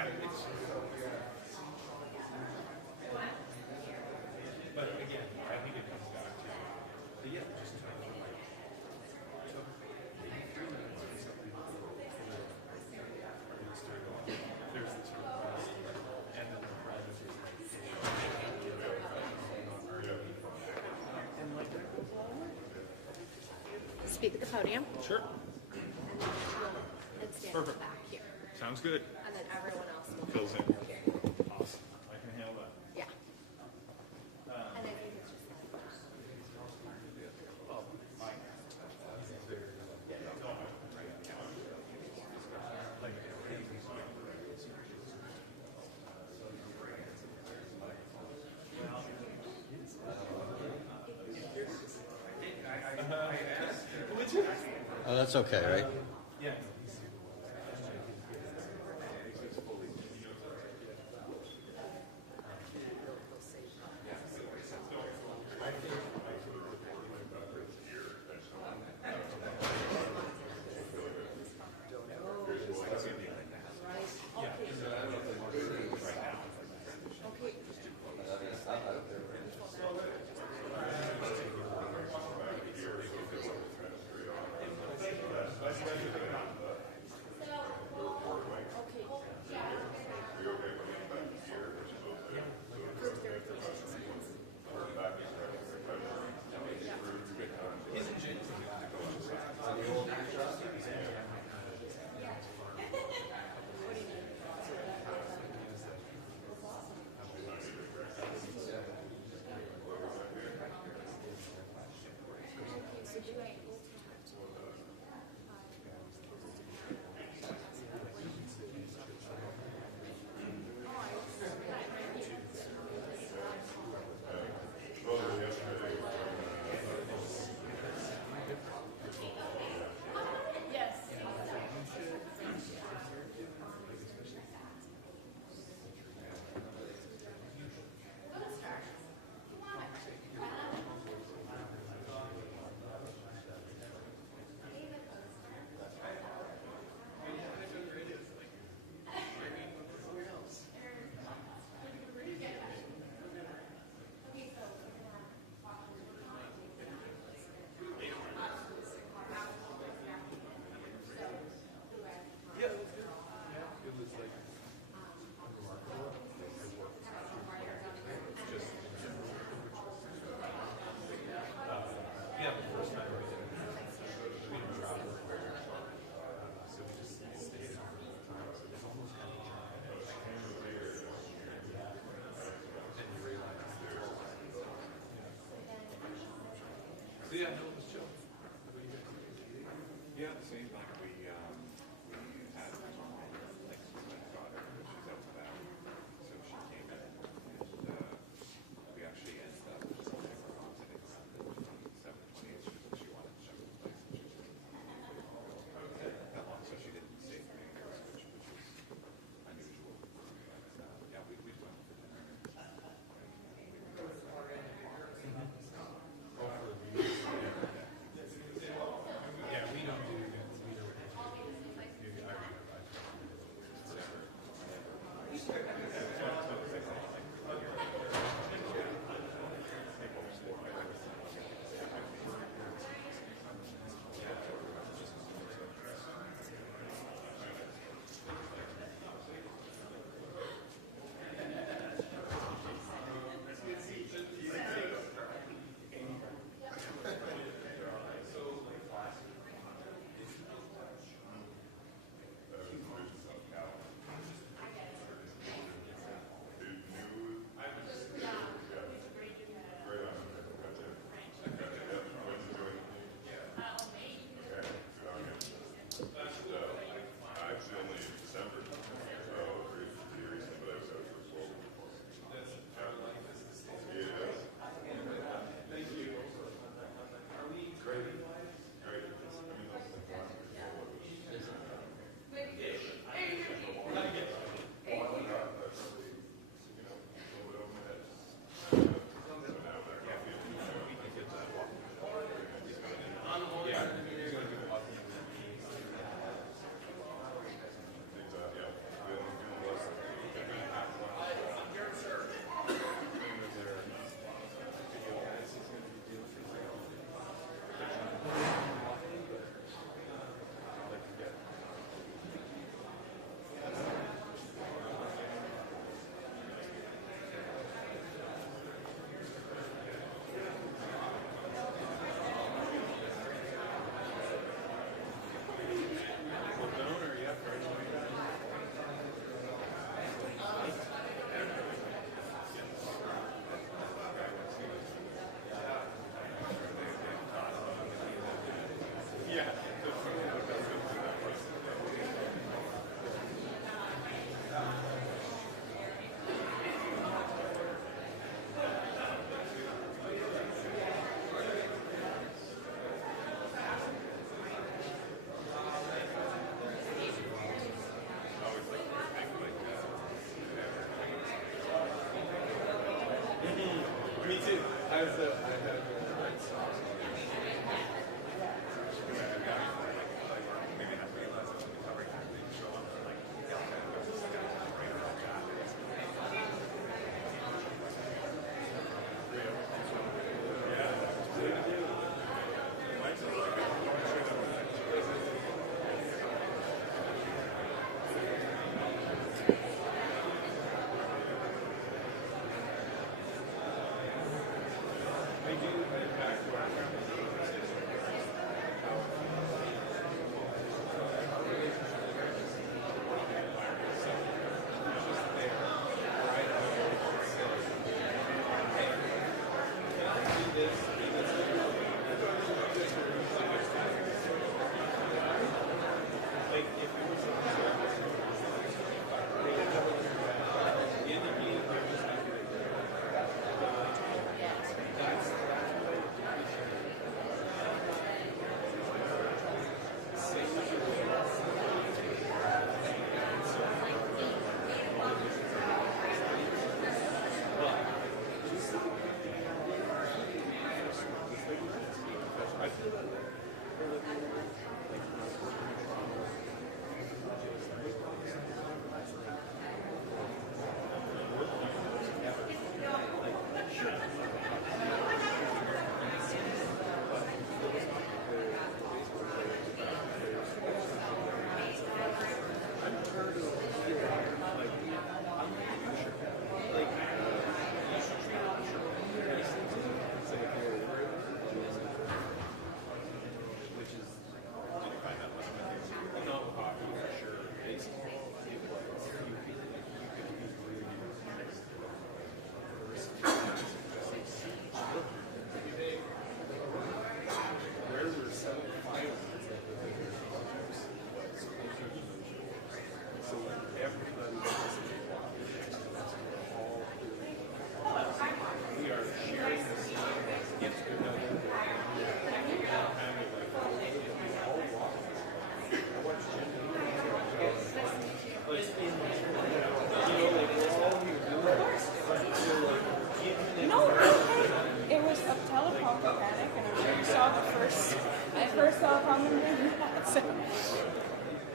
But again, I think it comes back to just took there's this request, and then the private is Speak at the podium. Sure. And stand Perfect. back here. Sounds good. And then everyone else will Fills in. here. Awesome. I can handle that. Yeah. And I think it's just Oh, that's okay, right? Yeah. Yeah, no, it was chill. Yeah, the same. Like we had like my daughter, she's out of town, so she came in, and we actually ended up just going around, I think around the 27, 28. She wanted to show the place, and she was that long, so she didn't stay for me, which was unusual. Yeah, we went for dinner. Yeah, we don't do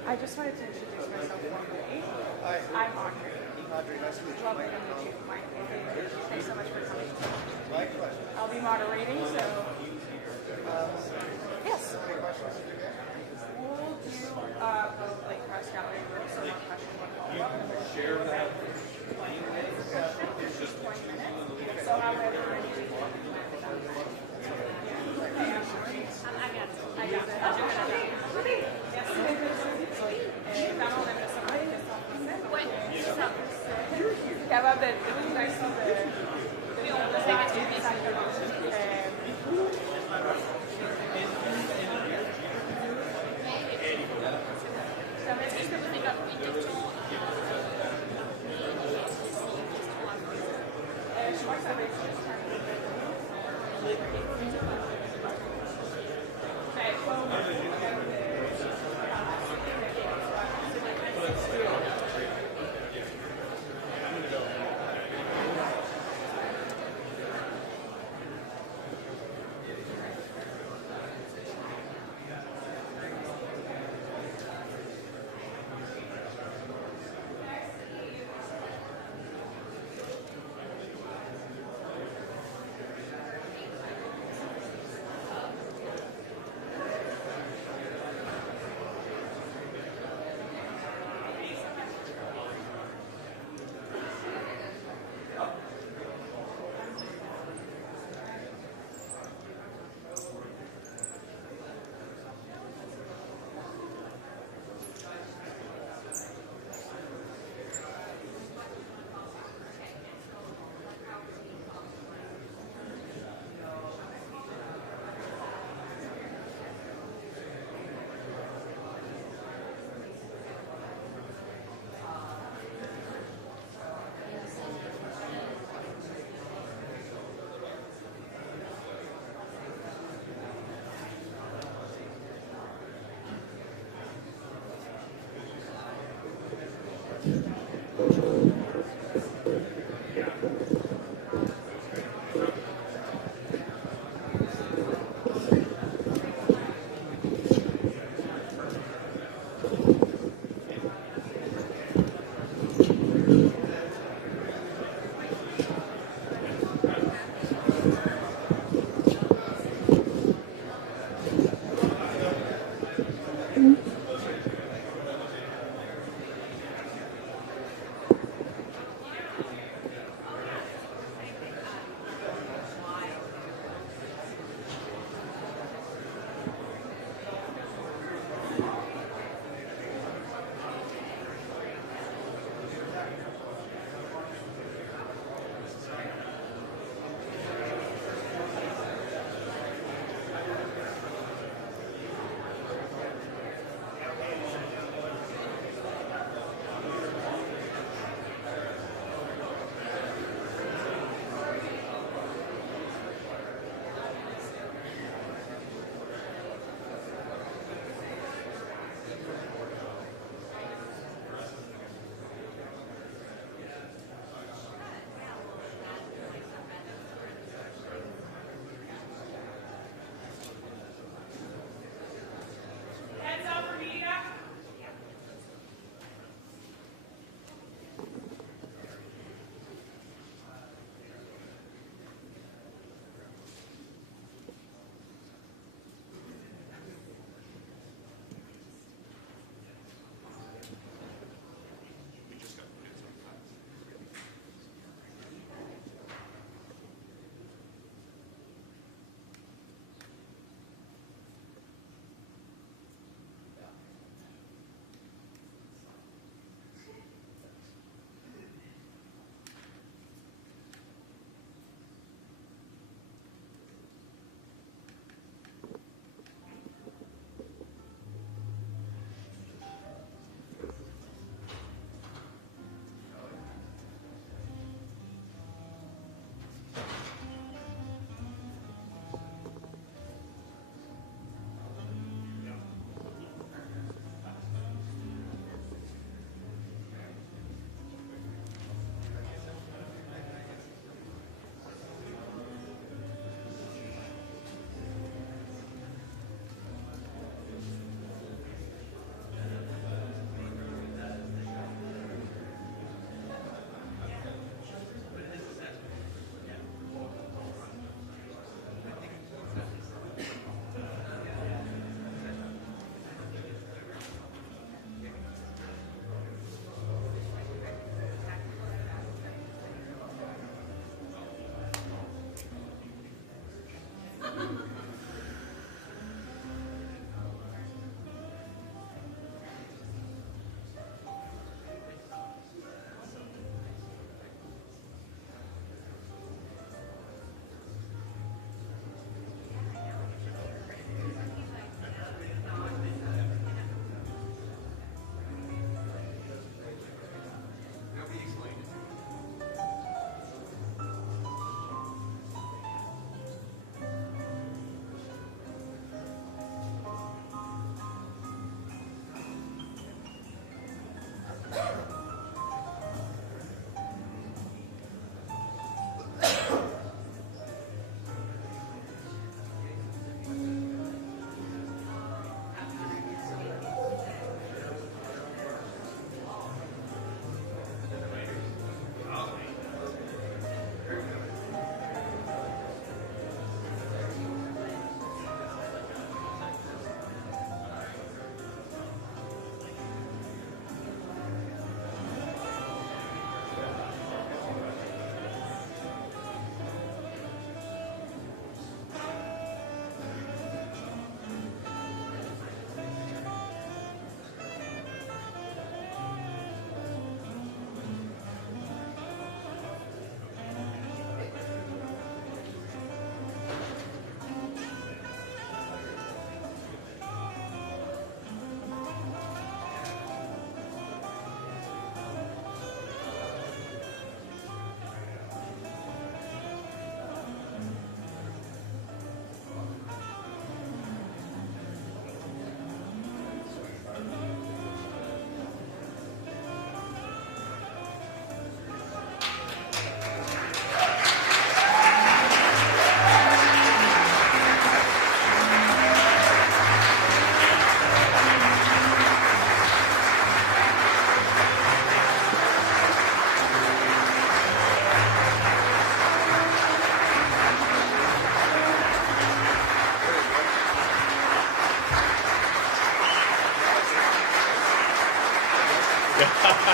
I just wanted to introduce myself formally. I'm Audrey. Audrey, nice to meet you. Lovely to meet you. Mike. Thanks so much for coming. My pleasure. I'll be moderating, so yes. Any questions? We'll do both like press gallery groups, so one question, one follow-up. Share that. It's just 20 minutes. So how many are you doing? I got it. Yes. Que va de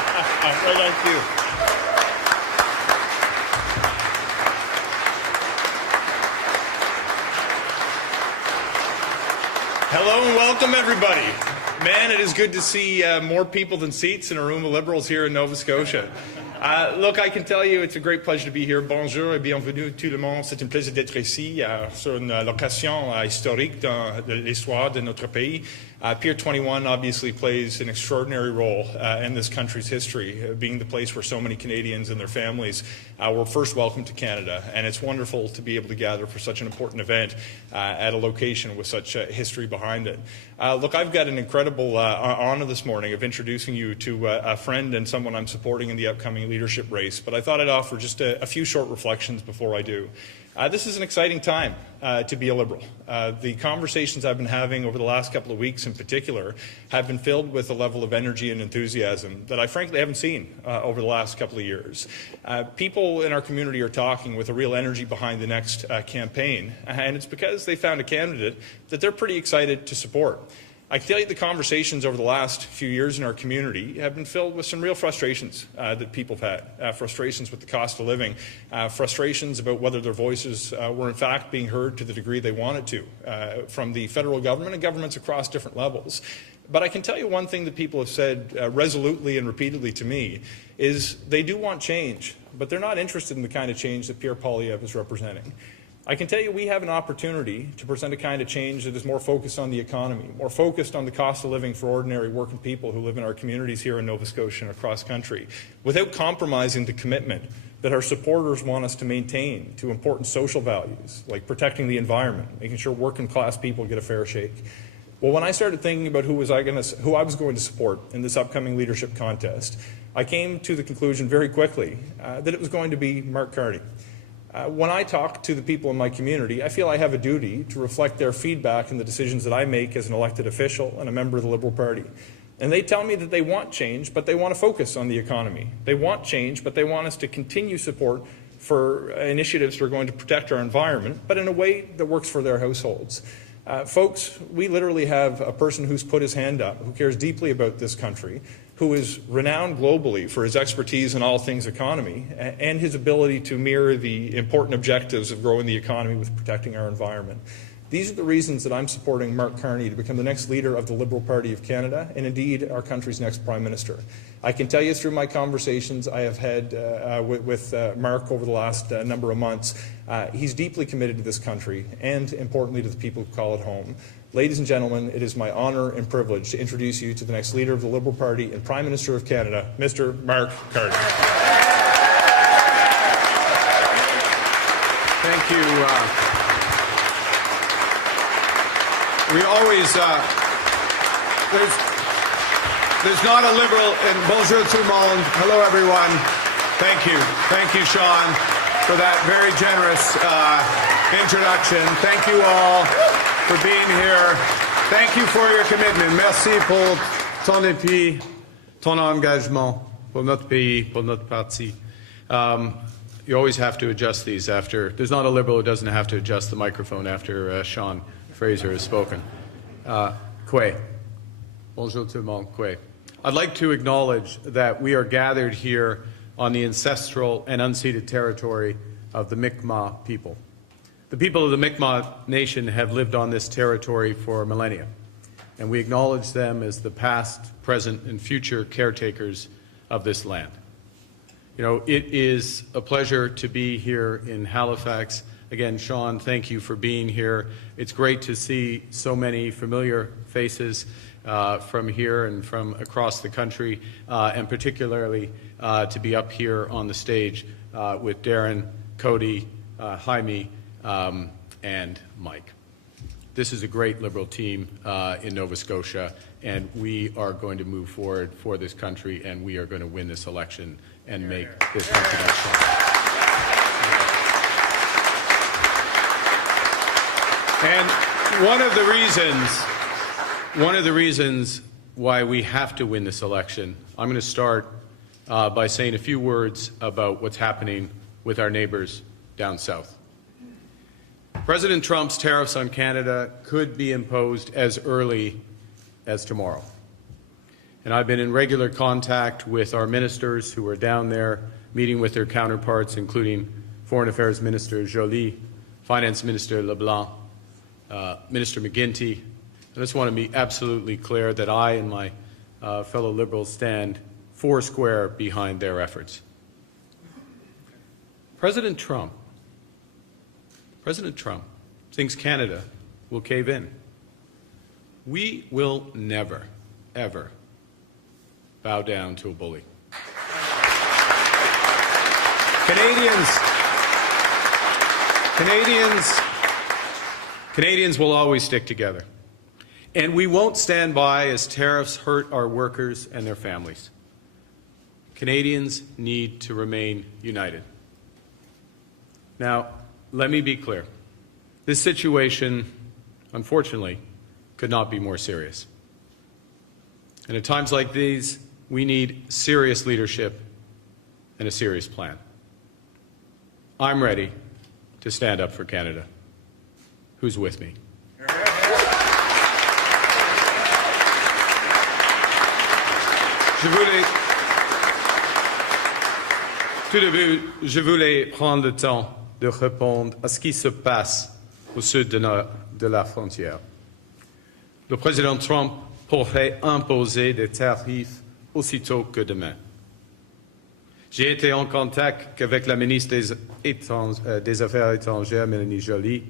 Right on cue. Hello and welcome, everybody. Man, it is good to see more people than seats in a room of Liberals here in Nova Scotia. Look, I can tell you it's a great pleasure to be here. Bonjour et bienvenue tout le monde. C'est un plaisir d'être ici sur une location historique dans l'histoire de notre pays. Pier 21 obviously plays an extraordinary role in this country's history, being the place where so many Canadians and their families were first welcomed to Canada. And it's wonderful to be able to gather for such an important event at a location with such history behind it. Look, I've got an incredible honor this morning of introducing you to a friend and someone I'm supporting in the upcoming leadership race, but I thought I'd offer just a few short reflections before I do. This is an exciting time to be a Liberal. The conversations I've been having over the last couple of weeks in particular have been filled with a level of energy and enthusiasm that I frankly haven't seen over the last couple of years. People in our community are talking with a real energy behind the next campaign, and it's because they found a candidate that they're pretty excited to support. I can tell you the conversations over the last few years in our community have been filled with some real frustrations that people have had. Frustrations with the cost of living, frustrations about whether their voices were in fact being heard to the degree they wanted to from the federal government and governments across different levels. But I can tell you one thing that people have said resolutely and repeatedly to me is they do want change, but they're not interested in the kind of change that Pierre Poilievre is representing. I can tell you we have an opportunity to present a kind of change that is more focused on the economy, more focused on the cost of living for ordinary working people who live in our communities here in Nova Scotia and across country, without compromising the commitment that our supporters want us to maintain to important social values like protecting the environment, making sure working class people get a fair shake. Well, when I started thinking about who I was going to support in this upcoming leadership contest, I came to the conclusion very quickly that it was going to be Mark Carney. When I talk to the people in my community, I feel I have a duty to reflect their feedback in the decisions that I make as an elected official and a member of the Liberal Party. And they tell me that they want change, but they want to focus on the economy. They want change, but they want us to continue support for initiatives that are going to protect our environment, but in a way that works for their households. Folks, we literally have a person who's put his hand up, who cares deeply about this country, who is renowned globally for his expertise in all things economy and his ability to mirror the important objectives of growing the economy with protecting our environment. These are the reasons that I'm supporting Mark Carney to become the next leader of the Liberal Party of Canada and indeed our country's next Prime Minister. I can tell you through my conversations I have had with Mark over the last number of months, he's deeply committed to this country and importantly to the people who call it home. Ladies and gentlemen, it is my honour and privilege to introduce you to the next leader of the Liberal Party and Prime Minister of Canada, Mr. Mark Carney. Thank you. We always, there's not a Liberal, and bonjour tout le monde. Hello, everyone. Thank you. Thank you, Sean, for that very generous introduction. Thank you all for being here. Thank you for your commitment. Merci pour ton appui, ton engagement pour notre pays, pour notre parti. You always have to adjust these after. There's not a Liberal who doesn't have to adjust the microphone after Sean Fraser has spoken. Kwe. Bonjour tout le monde. Kwe. I'd like to acknowledge that we are gathered here on the ancestral and unceded territory of the Mi'kmaq people. The people of the Mi'kmaq Nation have lived on this territory for millennia, and we acknowledge them as the past, present, and future caretakers of this land. You know, it is a pleasure to be here in Halifax. Again, Sean, thank you for being here. It's great to see so many familiar faces from here and from across the country, and particularly to be up here on the stage with Darren, Cody, Jaime, and Mike. This is a great Liberal team in Nova Scotia, and we are going to move forward for this country, and we are going to win this election and make this country much stronger. And one of the reasons why we have to win this election, I'm going to start by saying a few words about what's happening with our neighbors down south. President Trump's tariffs on Canada could be imposed as early as tomorrow. And I've been in regular contact with our ministers who are down there, meeting with their counterparts, including Foreign Affairs Minister Joly, Finance Minister LeBlanc, Minister McGuinty. I just want to be absolutely clear that I and my fellow Liberals stand foursquare behind their efforts. President Trump thinks Canada will cave in. We will never, ever bow down to a bully. Canadians will always stick together. And we won't stand by as tariffs hurt our workers and their families. Canadians need to remain united. Now, let me be clear. This situation, unfortunately, could not be more serious. And at times like these, we need serious leadership and a serious plan. I'm ready to stand up for Canada. Who's with me? Tout début, je voulais prendre le temps de répondre à ce qui se passe au sud de la frontière. Le président Trump pourrait imposer des tarifs aussitôt que demain. J'ai été en contact avec la ministre des Affaires étrangères, Mélanie Joly,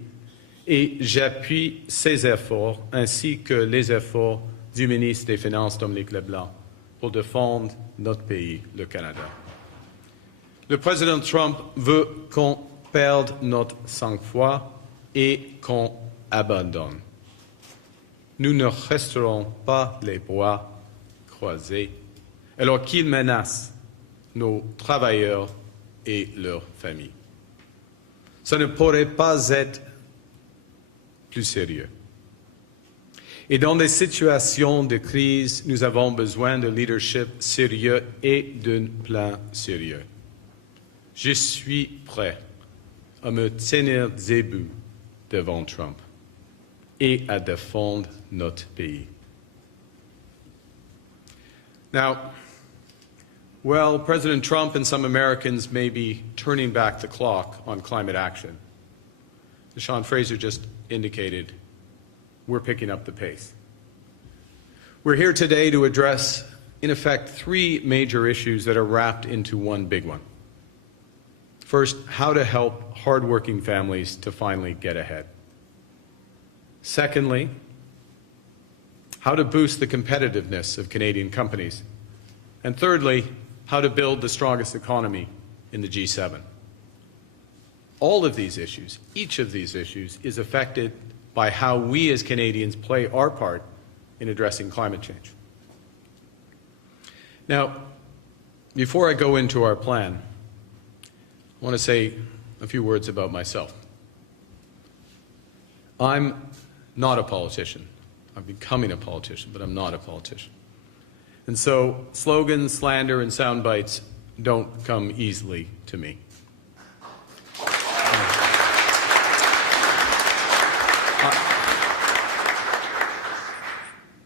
et j'appuie ses efforts ainsi que les efforts du ministre des Finances, Dominique Leblanc, pour défendre notre pays, le Canada. Le président Trump veut qu'on perde notre sang-froid et qu'on abandonne. Nous ne resterons pas les bras croisés alors qu'il menace nos travailleurs et leurs familles. Ça ne pourrait pas être plus sérieux. Et dans des situations de crise, nous avons besoin de leadership sérieux et d'un plan sérieux. Je suis prêt à me tenir debout devant Trump et à défendre notre pays. Now, well, President Trump and some Americans may be turning back the clock on climate action. As Sean Fraser just indicated, we're picking up the pace. We're here today to address, in effect, three major issues that are wrapped into one big one. First, how to help hardworking families to finally get ahead. Secondly, how to boost the competitiveness of Canadian companies. And thirdly, how to build the strongest economy in the G7. All of these issues, each of these issues, is affected by how we as Canadians play our part in addressing climate change. Now, before I go into our plan, I want to say a few words about myself. I'm not a politician. I'm becoming a politician, but I'm not a politician. And so slogans, slander, and sound bites don't come easily to me.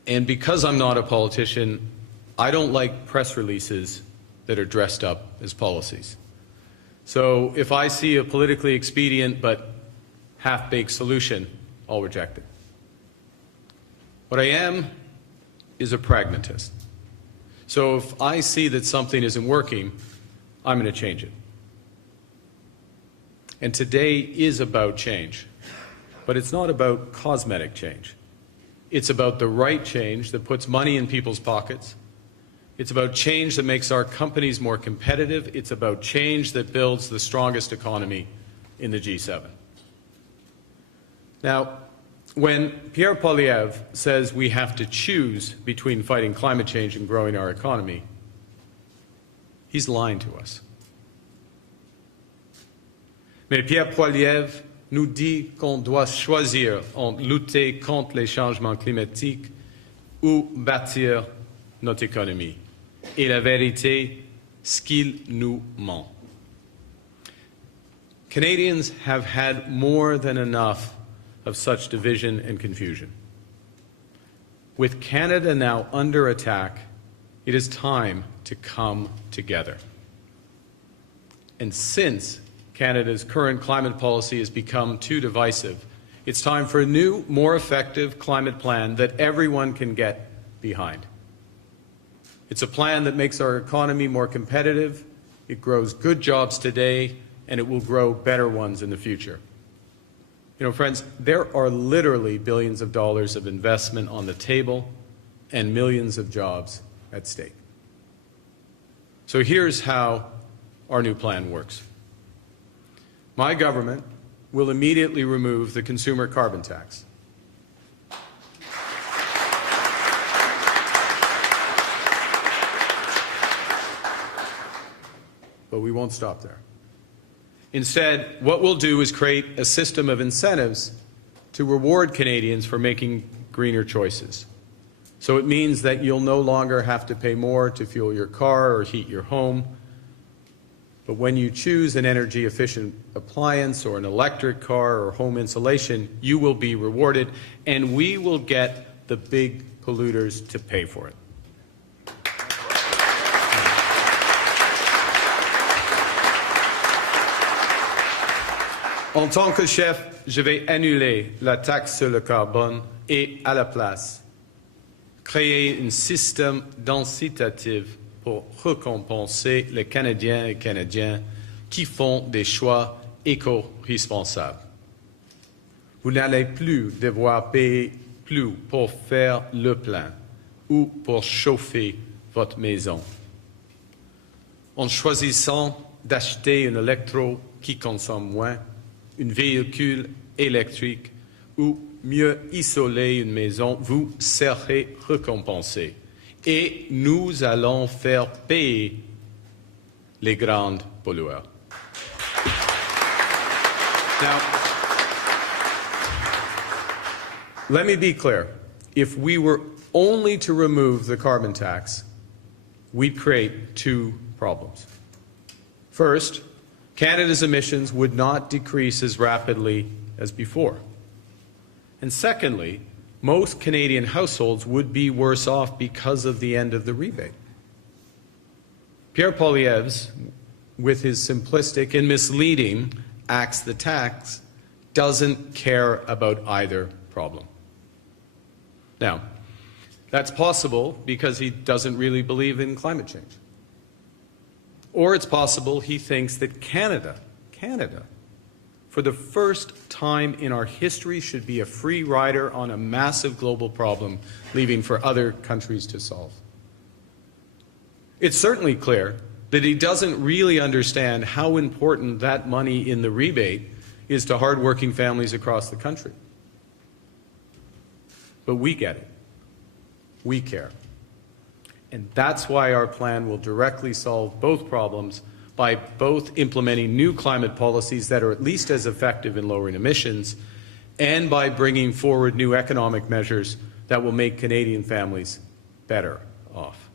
And because I'm not a politician, I don't like press releases that are dressed up as policies. So if I see a politically expedient but half-baked solution, I'll reject it. What I am is a pragmatist. So if I see that something isn't working, I'm going to change it. And today is about change, but it's not about cosmetic change. It's about the right change that puts money in people's pockets. It's about change that makes our companies more competitive. It's about change that builds the strongest economy in the G7. Now, when Pierre Poilievre says we have to choose between fighting climate change and growing our economy, he's lying to us. Mais Pierre Poilievre nous dit qu'on doit choisir entre lutter contre les changements climatiques ou bâtir notre économie. Et la vérité, c'est qu'il nous ment. Canadians have had more than enough of such division and confusion. With Canada now under attack, It is time to come together. And since Canada's current climate policy has become too divisive, it's time for a new, more effective climate plan that everyone can get behind. It's a plan that makes our economy more competitive, it grows good jobs today, and it will grow better ones in the future. You know, friends, there are literally billions of dollars of investment on the table and millions of jobs at stake. So here's how our new plan works. My government will immediately remove the consumer carbon tax. But we won't stop there. Instead, what we'll do is create a system of incentives to reward Canadians for making greener choices. So it means that you'll no longer have to pay more to fuel your car or heat your home. But when you choose an energy-efficient appliance or an electric car or home insulation, you will be rewarded, and we will get the big polluters to pay for it. En tant que chef, je vais annuler la taxe sur le carbone et, à la place, créer un système d'incitatif pour récompenser les Canadiens et Canadiennes qui font des choix éco-responsables. Vous n'allez plus devoir payer plus pour faire le plein ou pour chauffer votre maison. En choisissant d'acheter un électro qui consomme moins, un véhicule électrique ou mieux isoler une maison, vous serez récompensé. Et nous allons faire payer les grands pollueurs. Now, let me be clear. If we were only to remove the carbon tax, we'd create two problems. First, Canada's emissions would not decrease as rapidly as before. And secondly, most Canadian households would be worse off because of the end of the rebate. Pierre Poilievre's, with his simplistic and misleading axe the tax, doesn't care about either problem. Now, that's possible because he doesn't really believe in climate change. Or it's possible he thinks that Canada, for the first time in our history, should be a free rider on a massive global problem, leaving for other countries to solve. It's certainly clear that he doesn't really understand how important that money in the rebate is to hardworking families across the country. But we get it. We care. And that's why our plan will directly solve both problems by both implementing new climate policies that are at least as effective in lowering emissions and by bringing forward new economic measures that will make Canadian families better off.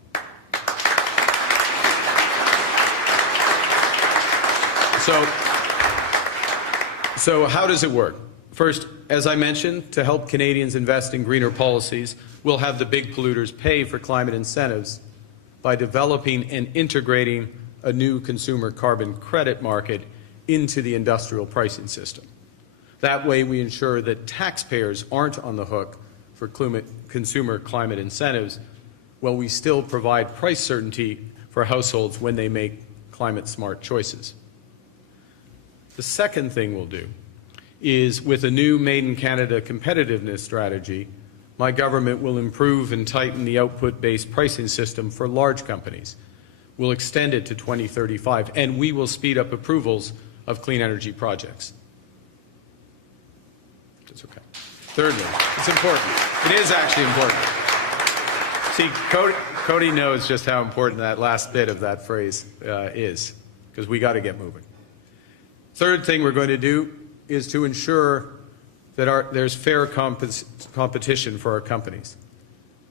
So how does it work? First, as I mentioned, to help Canadians invest in greener policies, we'll have the big polluters pay for climate incentives by developing and integrating a new consumer carbon credit market into the industrial pricing system. That way we ensure that taxpayers aren't on the hook for consumer climate incentives, while we still provide price certainty for households when they make climate-smart choices. The second thing we'll do is, with a new Made in Canada competitiveness strategy, my government will improve and tighten the output-based pricing system for large companies. We'll extend it to 2035, and we will speed up approvals of clean energy projects. That's okay. Thirdly, it's important. It is actually important. See, Cody knows just how important that last bit of that phrase is, because we got to get moving. Third thing we're going to do is to ensure that there's fair competition for our companies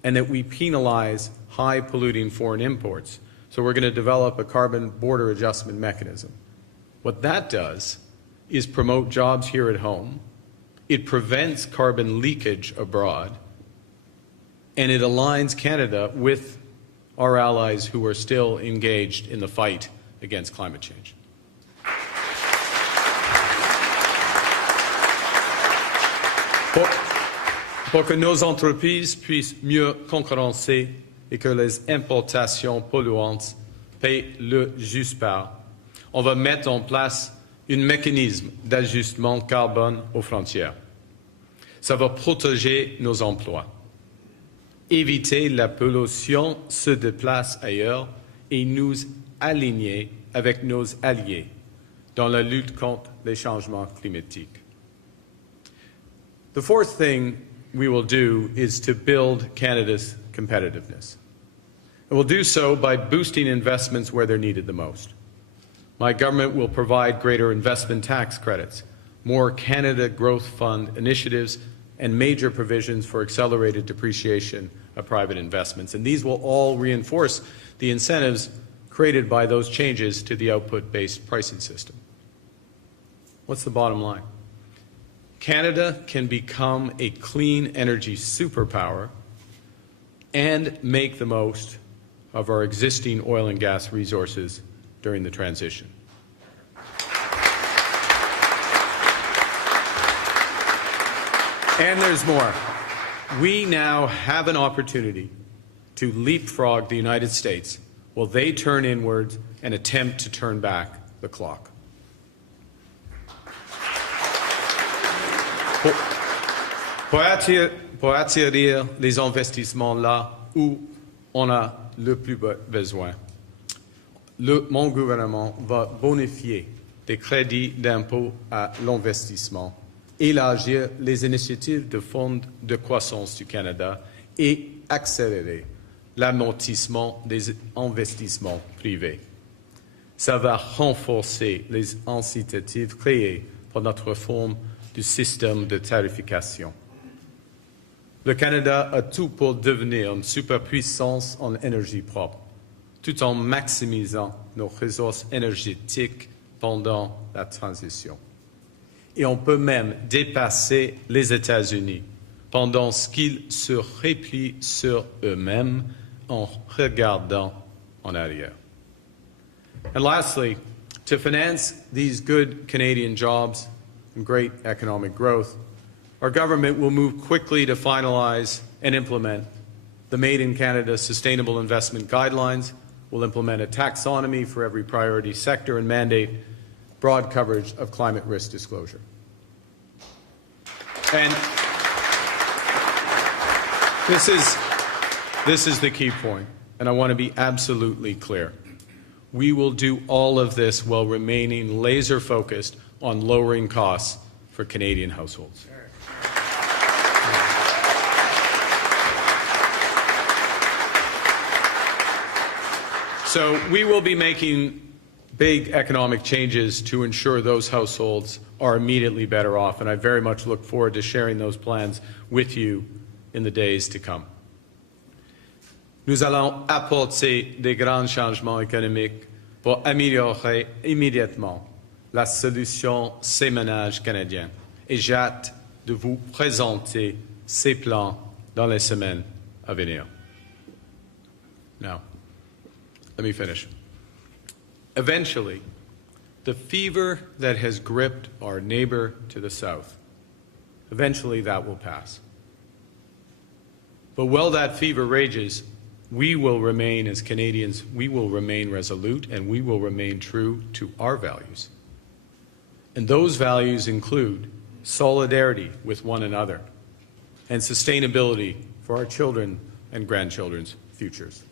and that we penalize high-polluting foreign imports. So we're going to develop a carbon border adjustment mechanism. What that does is promote jobs here at home, it prevents carbon leakage abroad, and it aligns Canada with our allies who are still engaged in the fight against climate change. Pour que nos entreprises puissent mieux concurrencer et que les importations polluantes paient le juste part, on va mettre en place un mécanisme d'ajustement carbone aux frontières. Ça va protéger nos emplois, éviter la pollution se déplace ailleurs et nous aligner avec nos alliés dans la lutte contre les changements climatiques. The fourth thing we will do is to build Canada's competitiveness. And we'll do so by boosting investments where they're needed the most. My government will provide greater investment tax credits, more Canada Growth Fund initiatives, and major provisions for accelerated depreciation of private investments. And these will all reinforce the incentives created by those changes to the output-based pricing system. What's the bottom line? Canada can become a clean energy superpower and make the most of our existing oil and gas resources during the transition. And there's more. We now have an opportunity to leapfrog the United States while they turn inwards and attempt to turn back the clock. Pour attirer les investissements là où on a le plus besoin, mon gouvernement va bonifier des crédits d'impôt à l'investissement, élargir les initiatives de Fonds de croissance du Canada et accélérer l'amortissement des investissements privés. Ça va renforcer les incitatifs créés par notre réforme du système de tarification. Le Canada a tout pour devenir une superpuissance en énergie propre, tout en maximisant nos ressources énergétiques pendant la transition. Et on peut même dépasser les États-Unis pendant qu'ils se replient sur eux-mêmes en regardant en arrière. And lastly, to finance these good Canadian jobs and great economic growth, our government will move quickly to finalize and implement the Made in Canada Sustainable Investment Guidelines. We'll implement a taxonomy for every priority sector and mandate broad coverage of climate risk disclosure. And this is the key point, and I want to be absolutely clear. We will do all of this while remaining laser-focused on lowering costs for Canadian households. So we will be making big economic changes to ensure those households are immediately better off, and I very much look forward to sharing those plans with you in the days to come. Nous allons apporter des grands changements économiques pour améliorer immédiatement la solution ces ménages canadiens. Et j'ai hâte de vous présenter ces plans dans les semaines à venir. Now, let me finish. Eventually, the fever that has gripped our neighbor to the south, eventually that will pass. But while that fever rages, we will remain, as Canadians, we will remain resolute and we will remain true to our values. And those values include solidarity with one another and sustainability for our children and grandchildren's futures.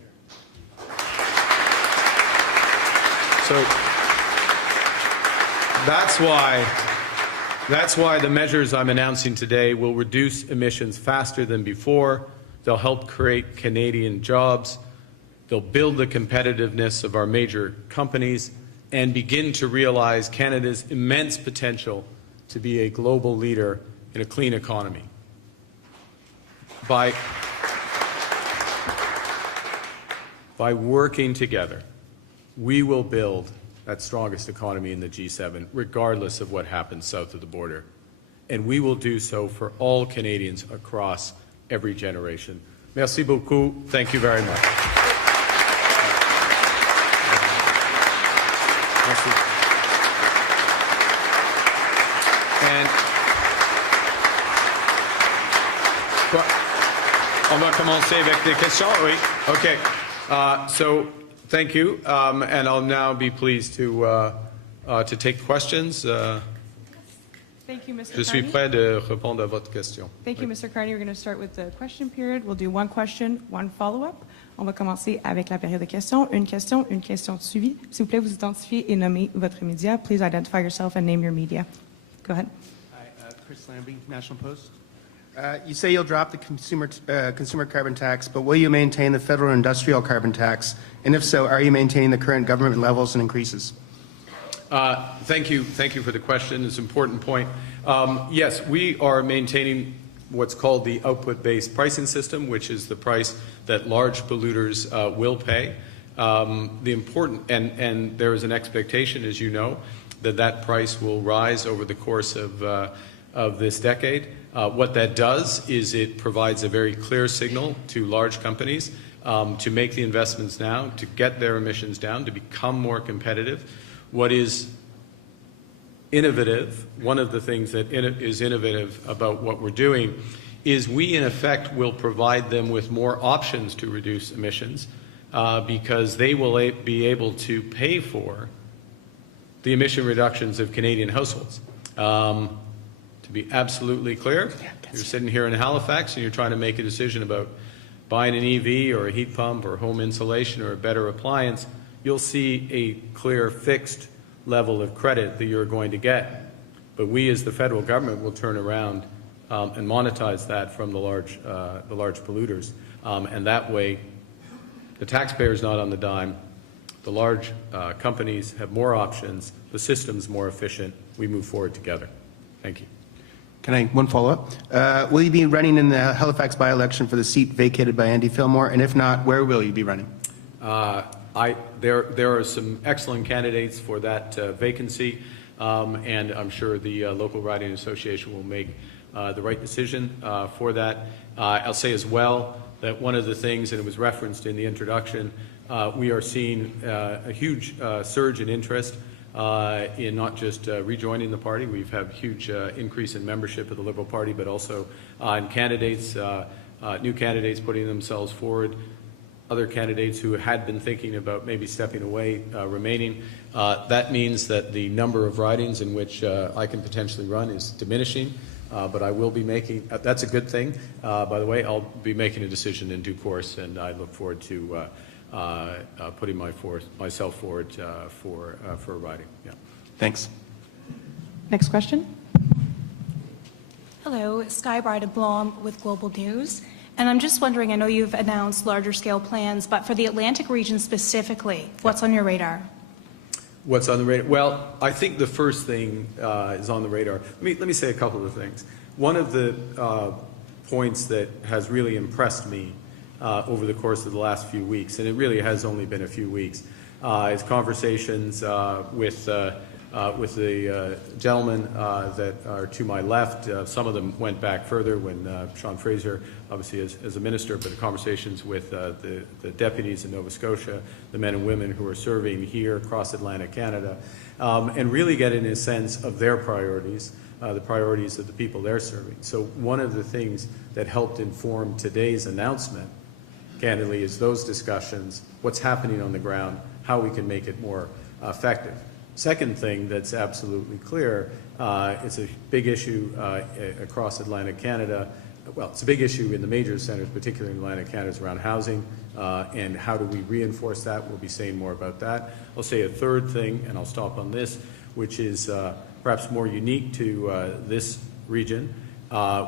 So that's why the measures I'm announcing today will reduce emissions faster than before. They'll help create Canadian jobs. They'll build the competitiveness of our major companies and begin to realize Canada's immense potential to be a global leader in a clean economy. By working together, we will build that strongest economy in the G7, regardless of what happens south of the border. And we will do so for all Canadians across every generation. Merci beaucoup. Thank you very much. Merci. And quoi? On va commencer avec des questions, oui. Okay. So thank you, and I'll now be pleased to take questions. Thank you, Mr. Je suis Carney. prêt de répondre à votre question. Thank you, Mr. Carney. We're going to start with the question period. We'll do one question, one follow-up. On va commencer avec la période de questions. Une question de suivi. S'il vous plaît, vous identifiez et nommez votre média. Please identify yourself and name your media. Go ahead. Hi, Chris Lambie, National Post. You say you'll drop the consumer carbon tax, but will you maintain the federal industrial carbon tax? And if so, are you maintaining the current government levels and increases? Thank you for the question. It's an important point. Yes, we are maintaining what's called the output-based pricing system, which is the price that large polluters will pay. The important and there is an expectation, as you know, that price will rise over the course of this decade. What that does is it provides a very clear signal to large companies to make the investments now, to get their emissions down, to become more competitive. What is innovative, one of the things that is innovative about what we're doing, is we, in effect, will provide them with more options to reduce emissions because they will be able to pay for the emission reductions of Canadian households. To be absolutely clear, you're sitting here in Halifax and you're trying to make a decision about buying an EV or a heat pump or home insulation or a better appliance, you'll see a clear fixed level of credit that you're going to get. But we as the federal government will turn around and monetize that from the large polluters. And that way, the taxpayer's not on the dime. The large companies have more options. The system's more efficient. We move forward together. Thank you. Can I one follow-up? Will you be running in the Halifax by-election for the seat vacated by Andy Fillmore? And if not, where will you be running? There are some excellent candidates for that vacancy, and I'm sure the local riding association will make the right decision for that. I'll say as well that one of the things, and it was referenced in the introduction, we are seeing a huge surge in interest in not just rejoining the party. We've had a huge increase in membership of the Liberal Party, but also in candidates, new candidates putting themselves forward, other candidates who had been thinking about maybe stepping away, remaining. That means that the number of ridings in which I can potentially run is diminishing, but I will be making, that's a good thing. By the way, I'll be making a decision in due course, and I look forward to putting myself forward for a riding. Yeah. Thanks. Next question. Hello, Sky Brida Blom with Global News. And I'm just wondering, I know you've announced larger scale plans, but for the Atlantic region specifically, what's on your radar? What's on the radar? Well, I think the first thing is on the radar. Let me say a couple of things. One of the points that has really impressed me over the course of the last few weeks, and it really has only been a few weeks, is conversations with the gentlemen that are to my left. Some of them went back further when Sean Fraser, obviously as a minister, but the conversations with the deputies in Nova Scotia, the men and women who are serving here across Atlantic Canada, and really getting a sense of their priorities, the priorities of the people they're serving. So one of the things that helped inform today's announcement, candidly, is those discussions, what's happening on the ground, how we can make it more effective. Second thing that's absolutely clear, it's a big issue across Atlantic Canada. Well, it's a big issue in the major centres, particularly in Atlantic Canada, is around housing, and how do we reinforce that? We'll be saying more about that. I'll say a third thing, and I'll stop on this, which is perhaps more unique to this region,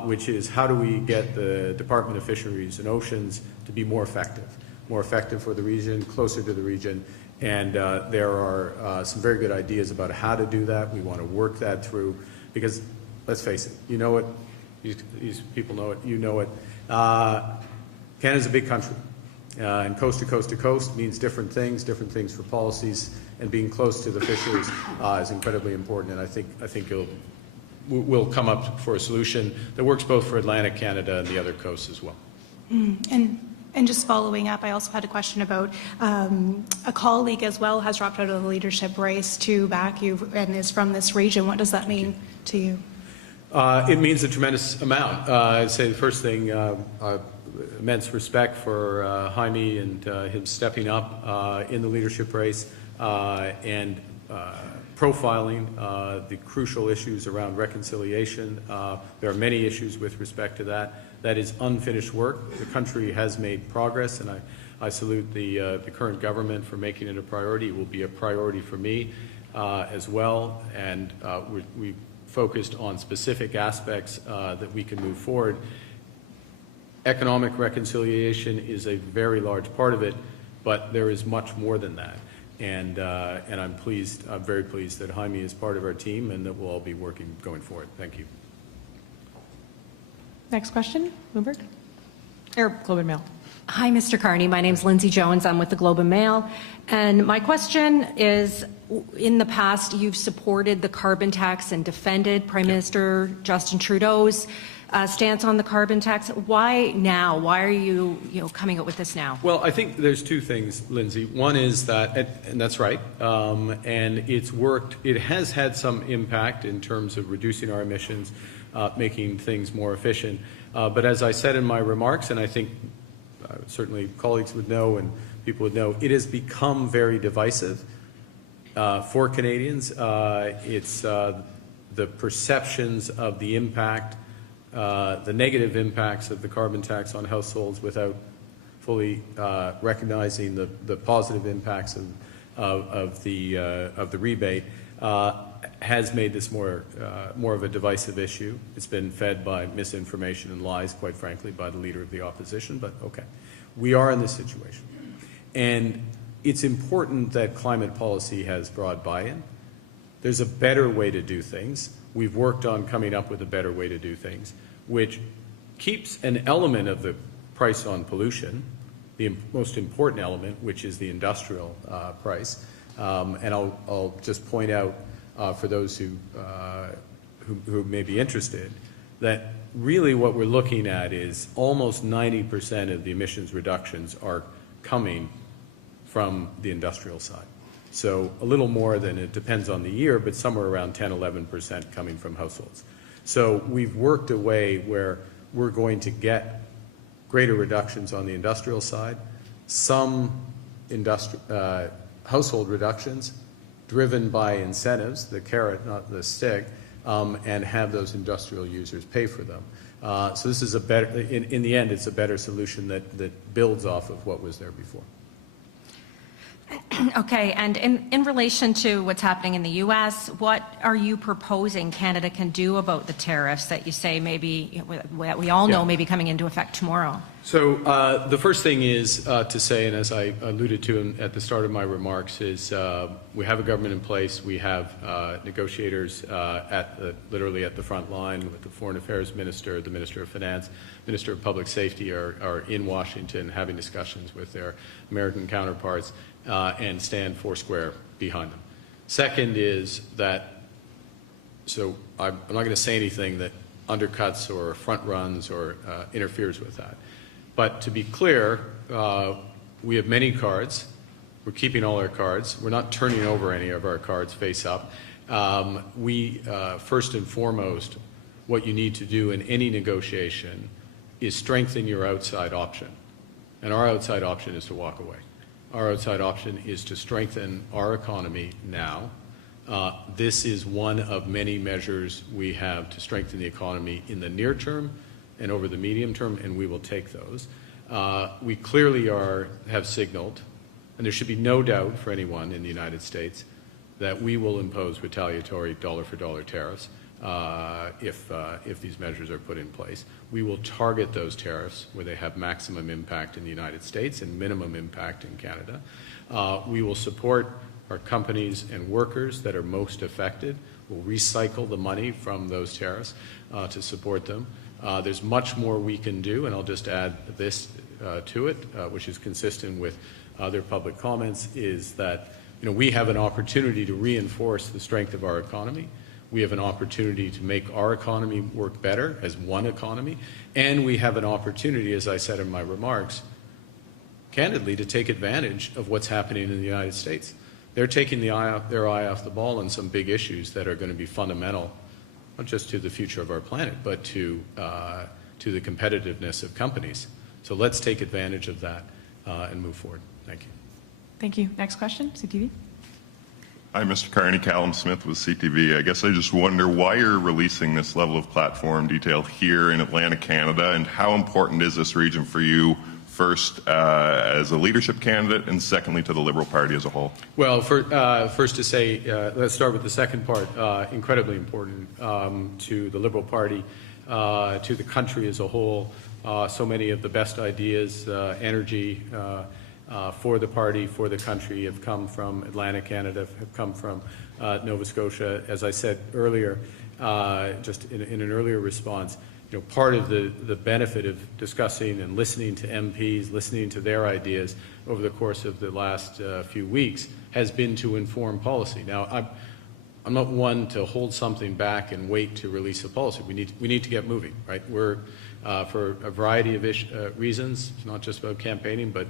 which is how do we get the Department of Fisheries and Oceans to be more effective for the region, closer to the region. And there are some very good ideas about how to do that. We want to work that through because, let's face it, you know it, these people know it, you know it. Canada's a big country, and coast to coast to coast means different things for policies, and being close to the fisheries is incredibly important, and I think we'll come up for a solution that works both for Atlantic Canada and the other coasts as well. And And just following up, I also had a question about a colleague as well has dropped out of the leadership race to back you and is from this region. What does that mean to you? It means a tremendous amount. I'd say the first thing, immense respect for Jaime and him stepping up in the leadership race and profiling the crucial issues around reconciliation. There are many issues with respect to that. That is unfinished work. The country has made progress, and I salute the current government for making it a priority. It will be a priority for me as well, and we focused on specific aspects that we can move forward. Economic reconciliation is a very large part of it, but there is much more than that. And I'm very pleased that Jaime is part of our team and that we'll all be working going forward. Thank you. Next question, Bloomberg? Or Globe and Mail. Hi, Mr. Carney. My name's Lindsay Jones. I'm with the Globe and Mail. And my question is, in the past, you've supported the carbon tax and defended Prime Minister Justin Trudeau's stance on the carbon tax. Why now? Why are you coming up with this now? Well, I think there's two things, Lindsay. One is that, and that's right, and it's worked. It has had some impact in terms of reducing our emissions, making things more efficient. But as I said in my remarks, and I think certainly colleagues would know and people would know, it has become very divisive for Canadians. It's the perceptions of the impact, the negative impacts of the carbon tax on households without fully recognizing the positive impacts of the rebate has made this more of a divisive issue. It's been fed by misinformation and lies, quite frankly, by the leader of the opposition, but okay. We are in this situation. And it's important that climate policy has broad buy-in. There's a better way to do things. We've worked on coming up with a better way to do things, which keeps an element of the price on pollution, the most important element, which is the industrial price. And I'll just point out for those who may be interested that really what we're looking at is almost 90% of the emissions reductions are coming from the industrial side. So a little more than, it depends on the year, but somewhere around 10, 11% coming from households. So we've worked a way where we're going to get greater reductions on the industrial side, some household reductions driven by incentives, the carrot, not the stick, and have those industrial users pay for them. So this is a better, in the end, it's a better solution that builds off of what was there before. Okay, and in relation to what's happening in the U.S., what are you proposing Canada can do about the tariffs that you say maybe, that we all know may be coming into effect tomorrow? So the first thing is to say, and as I alluded to at the start of my remarks, is we have a government in place. We have negotiators literally at the front line with the Foreign Affairs Minister, the Minister of Finance, Minister of Public Safety are in Washington having discussions with their American counterparts and stand foursquare behind them. Second is that, so I'm not going to say anything that undercuts or front runs or interferes with that. But to be clear, we have many cards. We're keeping all our cards. We're not turning over any of our cards face up. First and foremost, what you need to do in any negotiation is strengthen your outside option. And our outside option is to walk away. Our outside option is to strengthen our economy now. This is one of many measures we have to strengthen the economy in the near term and over the medium term, and we will take those. We clearly have signaled, and there should be no doubt for anyone in the United States, that we will impose retaliatory dollar-for-dollar tariffs if these measures are put in place. We will target those tariffs where they have maximum impact in the United States and minimum impact in Canada. We will support our companies and workers that are most affected. We'll recycle the money from those tariffs to support them. There's much more we can do, and I'll just add this to it, which is consistent with other public comments, is that we have an opportunity to reinforce the strength of our economy. We have an opportunity to make our economy work better as one economy, and we have an opportunity, as I said in my remarks, candidly, to take advantage of what's happening in the United States. They're taking their eye off the ball on some big issues that are going to be fundamental, not just to the future of our planet, but to the competitiveness of companies. So let's take advantage of that and move forward. Thank you. Thank you. Next question, CTV. Hi, Mr. Carney. Callum Smith with CTV. I guess I just wonder why you're releasing this level of platform detail here in Atlantic, Canada, and how important is this region for you, first as a leadership candidate, and secondly to the Liberal Party as a whole? Well, first to say, let's start with the second part. Incredibly important to the Liberal Party, to the country as a whole. So many of the best ideas, energy, for the party, for the country, have come from Atlantic Canada, have come from Nova Scotia. As I said earlier, just in an earlier response, part of the benefit of discussing and listening to MPs, listening to their ideas over the course of the last few weeks has been to inform policy. Now, I'm not one to hold something back and wait to release a policy. We need to get moving, right? We're for a variety of reasons. It's not just about campaigning, but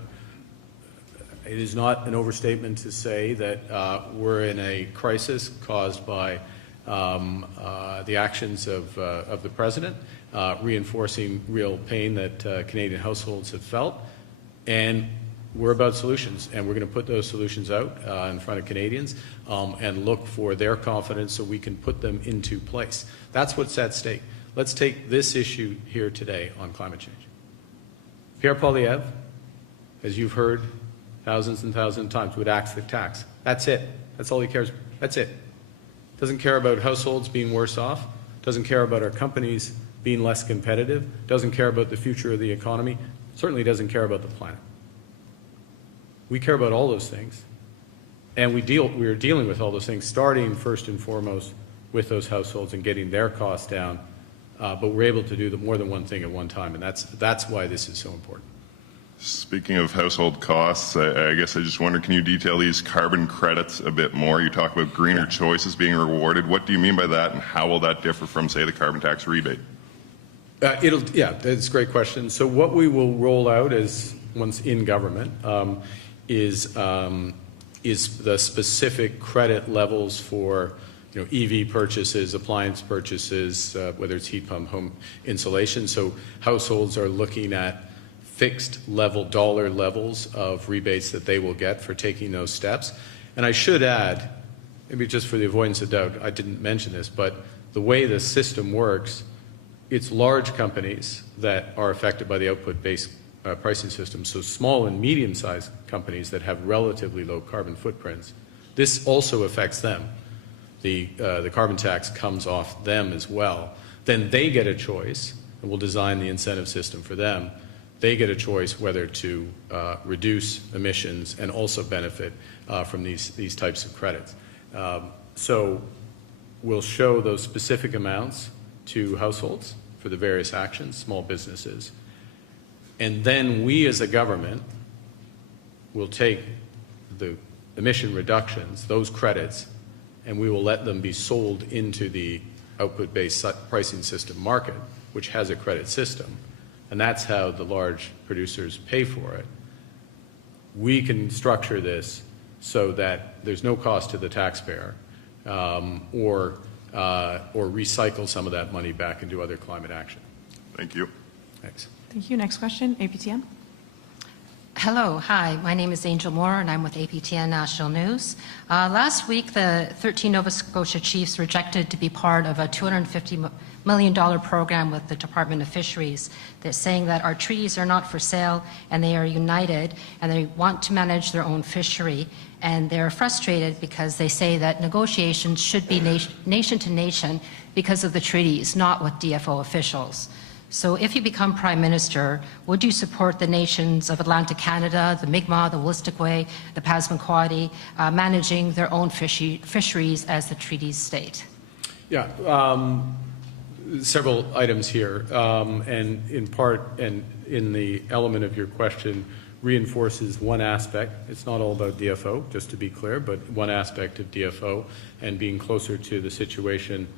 it is not an overstatement to say that we're in a crisis caused by the actions of the president, reinforcing real pain that Canadian households have felt. And we're about solutions, and we're going to put those solutions out in front of Canadians and look for their confidence so we can put them into place. That's what's at stake. Let's take this issue here today on climate change. Pierre Poilievre, as you've heard thousands and thousands of times, would axe the tax. That's it. That's all he cares about. That's it. Doesn't care about households being worse off. Doesn't care about our companies being less competitive. Doesn't care about the future of the economy. Certainly doesn't care about the planet. We care about all those things. And we are dealing with all those things, starting first and foremost with those households and getting their costs down. But we're able to do more than one thing at one time, and that's why this is so important. Speaking of household costs, I guess I just wonder, can you detail these carbon credits a bit more? You talk about greener choices being rewarded. What do you mean by that, and how will that differ from, say, the carbon tax rebate? Yeah, that's a great question. So what we will roll out once in government is the specific credit levels for EV purchases, appliance purchases, whether it's heat pump, home insulation. So households are looking at fixed level dollar levels of rebates that they will get for taking those steps. And I should add, maybe just for the avoidance of doubt, I didn't mention this, but the way the system works, it's large companies that are affected by the output-based pricing system, so small and medium-sized companies that have relatively low carbon footprints. This also affects them. The carbon tax comes off them as well. Then they get a choice, and we'll design the incentive system for them. They get a choice whether to reduce emissions and also benefit from these types of credits. So we'll show those specific amounts to households for the various actions, small businesses. And then we as a government will take the emission reductions, those credits, and we will let them be sold into the output-based pricing system market, which has a credit system. And that's how the large producers pay for it. We can structure this so that there's no cost to the taxpayer or recycle some of that money back into other climate action. Thank you. Thanks. Thank you. Next question, APTN. Hello, hi, my name is Angel Moore and I'm with APTN National News. Last week, the 13 Nova Scotia chiefs rejected to be part of a $250 million program with the Department of Fisheries. They're saying that our treaties are not for sale and they are united and they want to manage their own fishery. And they're frustrated because they say that negotiations should be nation to nation because of the treaties, not with DFO officials. So if you become Prime Minister, would you support the nations of Atlantic Canada, the Mi'kmaq, the Wolastoqey, the Passamaquoddy, managing their own fisheries as the treaties state? Yeah, several items here, and in part, and in the element of your question, reinforces one aspect. It's not all about DFO, just to be clear, but one aspect of DFO and being closer to the situation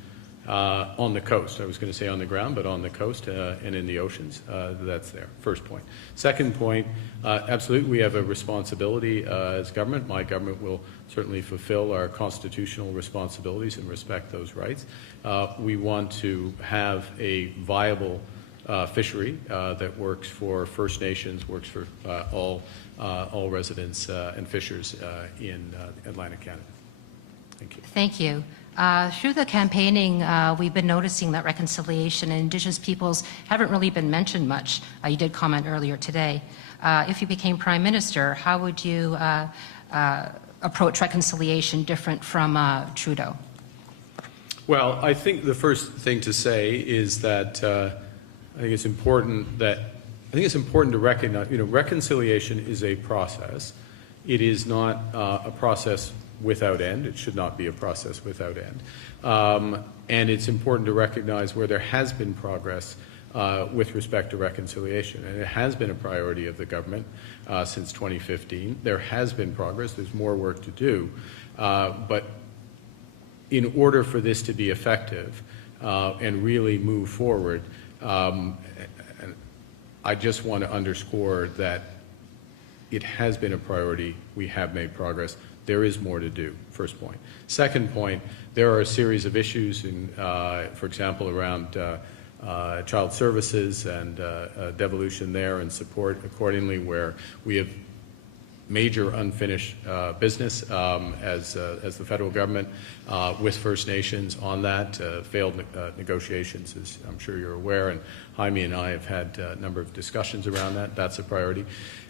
on the coast. I was going to say on the ground, but on the coast and in the oceans. That's there. First point. Second point, absolutely, we have a responsibility as government. My government will certainly fulfill our constitutional responsibilities and respect those rights. We want to have a viable fishery that works for First Nations, works for all residents and fishers in Atlantic Canada. Thank you. Thank you. Through the campaigning, we've been noticing that reconciliation and Indigenous peoples haven't really been mentioned much. You did comment earlier today. If you became Prime Minister, how would you approach reconciliation different from Trudeau? Well, I think the first thing to say is that I think it's important to recognize, reconciliation is a process. It is not a process without end. It should not be a process without end. And it's important to recognize where there has been progress with respect to reconciliation. And it has been a priority of the government since 2015. There has been progress. There's more work to do. But in order for this to be effective and really move forward, I just want to underscore that it has been a priority. We have made progress. There is more to do, first point. Second point, there are a series of issues, for example, around child services and devolution there and support accordingly, where we have major unfinished business as the federal government with First Nations on that, failed negotiations, as I'm sure you're aware, and Jaime and I have had a number of discussions around that. That's a priority.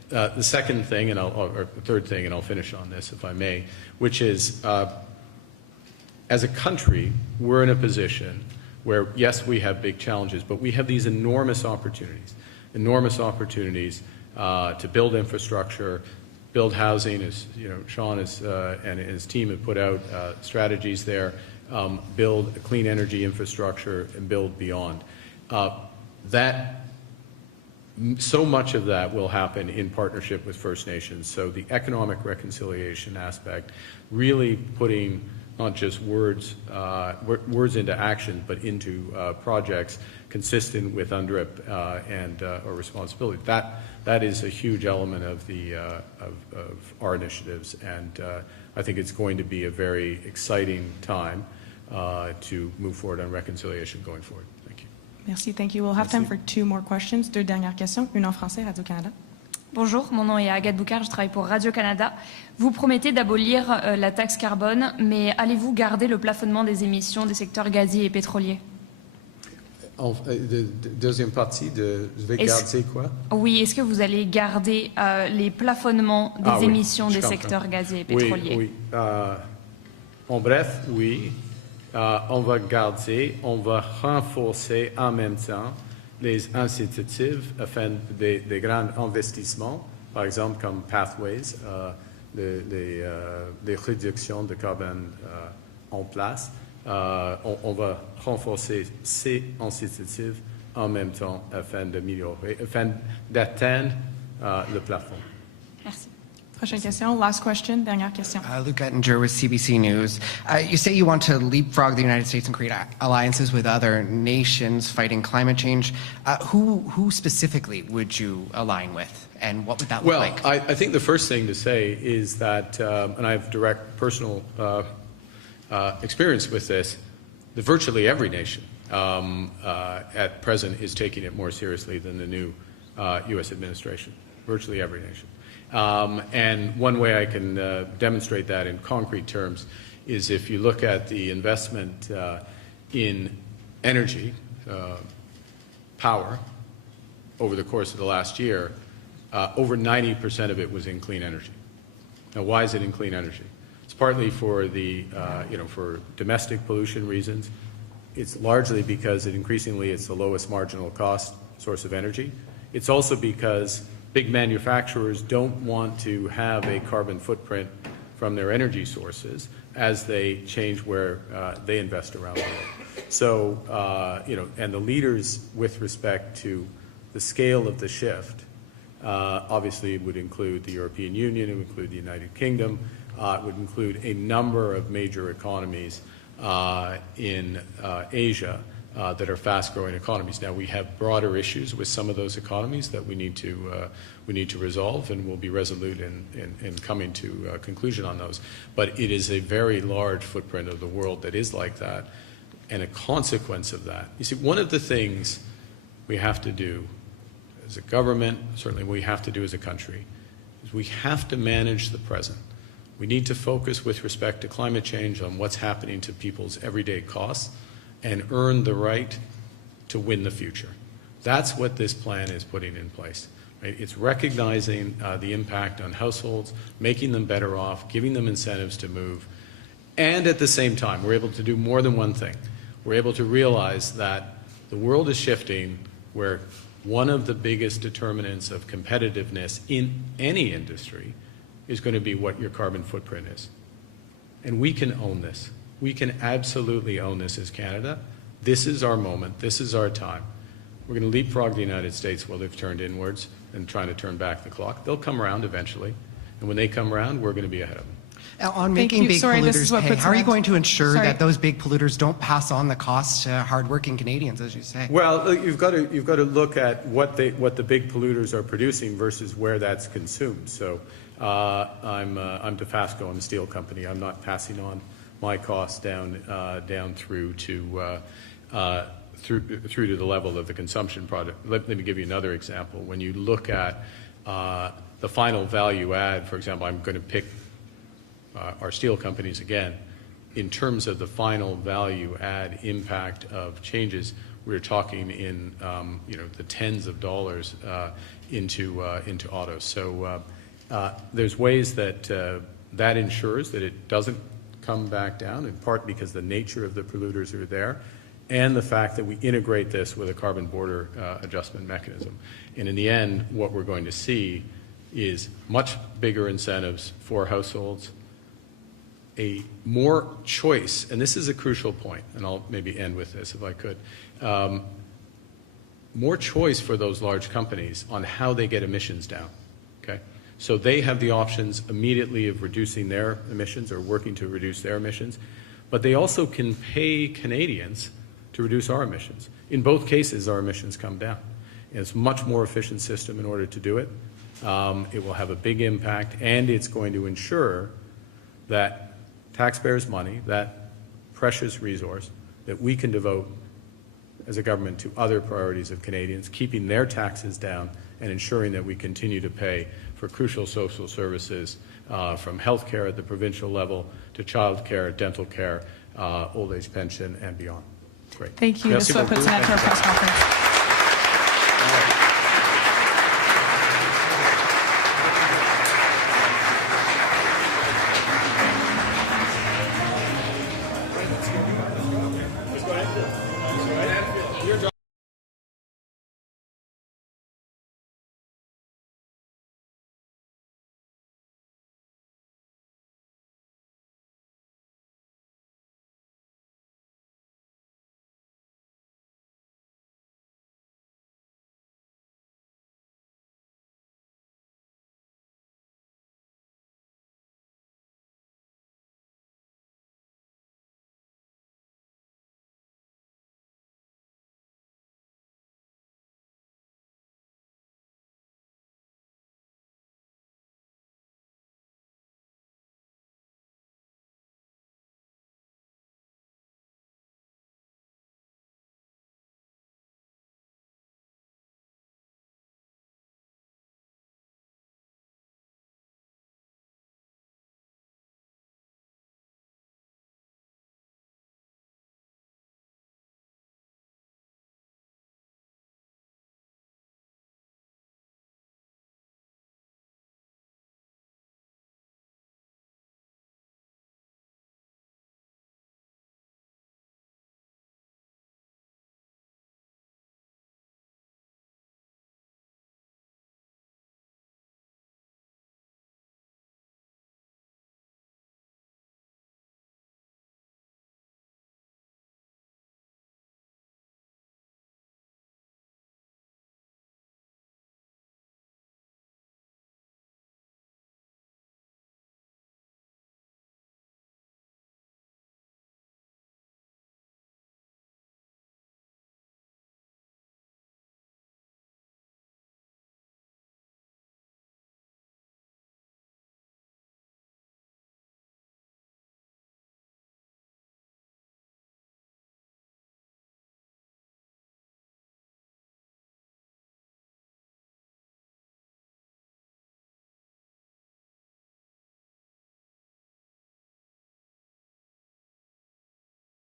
The second thing, or third thing, and I'll finish on this if I may, which is as a country, we're in a position where, yes, we have big challenges, but we have these enormous opportunities to build infrastructure, build housing, as Sean and his team have put out strategies there, build a clean energy infrastructure, and build beyond. So much of that will happen in partnership with First Nations. So the economic reconciliation aspect, really putting not just words into action, but into projects consistent with UNDRIP and our responsibility. That is a huge element of our initiatives, and I think it's going to be a very exciting time to move forward on reconciliation going forward. Thank you. Merci, thank you. We'll have time for two more questions. Deux dernières questions, une en français, Radio-Canada. Bonjour, mon nom est Agathe Boucard, je travaille pour Radio-Canada. Vous promettez d'abolir la taxe carbone, mais allez-vous garder le plafonnement des émissions des secteurs gaziers et pétroliers? Deuxième partie de je vais garder quoi? Oui, est-ce que vous allez garder les plafonnements des émissions des secteurs gaziers et pétroliers? Oui. En bref, oui. On va garder, on va renforcer en même temps les incitatifs afin des grands investissements, par exemple comme Pathways, les réductions de carbone en place. On va renforcer ces incitatifs en même temps afin d'améliorer, afin d'atteindre le plafond. Merci. Prochaine question, last question, dernière question. Luke Ettinger with CBC News. You say you want to leapfrog the United States and create alliances with other nations fighting climate change. Who specifically would you align with, and what would that look like? Well, I think the first thing to say is that, and I have direct personal experience with this, that virtually every nation at present is taking it more seriously than the new U.S. administration. Virtually every nation. And one way I can demonstrate that in concrete terms is if you look at the investment in energy, power, over the course of the last year, over 90% of it was in clean energy. Now, why is it in clean energy? It's partly for for domestic pollution reasons. It's largely because increasingly it's the lowest marginal cost source of energy. It's also because big manufacturers don't want to have a carbon footprint from their energy sources as they change where they invest around the world. So, and the leaders with respect to the scale of the shift, obviously it would include the European Union, it would include the United Kingdom, it would include a number of major economies in Asia that are fast-growing economies. Now, we have broader issues with some of those economies that we need to resolve, and we'll be resolute in coming to a conclusion on those. But it is a very large footprint of the world that is like that, and a consequence of that. You see, one of the things we have to do as a government, certainly we have to do as a country, is we have to manage the present. We need to focus with respect to climate change on what's happening to people's everyday costs and earn the right to win the future. That's what this plan is putting in place. Right? It's recognizing the impact on households, making them better off, giving them incentives to move, and at the same time, we're able to do more than one thing. We're able to realize that the world is shifting where one of the biggest determinants of competitiveness in any industry is going to be what your carbon footprint is. And we can own this. We can absolutely own this as Canada. This is our moment. This is our time. We're going to leapfrog the United States while they've turned inwards and trying to turn back the clock. They'll come around eventually. And when they come around, we're going to be ahead of them. On making big polluters pay, how are you going to ensure Sorry. that those big polluters don't pass on the costs to hardworking Canadians, as you say? Well, you've got to look at what the big polluters are producing versus where that's consumed. So I'm DeFasco, I'm a steel company. I'm not passing on my costs down through to the level of the consumption product. Let me give you another example. When you look at the final value add, for example, I'm going to pick our steel companies again. In terms of the final value add impact of changes, we're talking in the tens of dollars into autos. So there's ways that that ensures that it doesn't come back down, in part because the nature of the polluters are there, and the fact that we integrate this with a carbon border adjustment mechanism. And in the end, what we're going to see is much bigger incentives for households, a more choice, and this is a crucial point, and I'll maybe end with this if I could, more choice for those large companies on how they get emissions down, okay? So they have the options immediately of reducing their emissions or working to reduce their emissions, but they also can pay Canadians to reduce our emissions. In both cases, our emissions come down. And it's a much more efficient system in order to do it. It will have a big impact, and it's going to ensure that taxpayers' money, that precious resource that we can devote as a government to other priorities of Canadians, keeping their taxes down and ensuring that we continue to pay for crucial social services from health care at the provincial level to child care, dental care, old age pension, and beyond. Great. Thank you. Merci This is what beaucoup. puts an end to our press conference.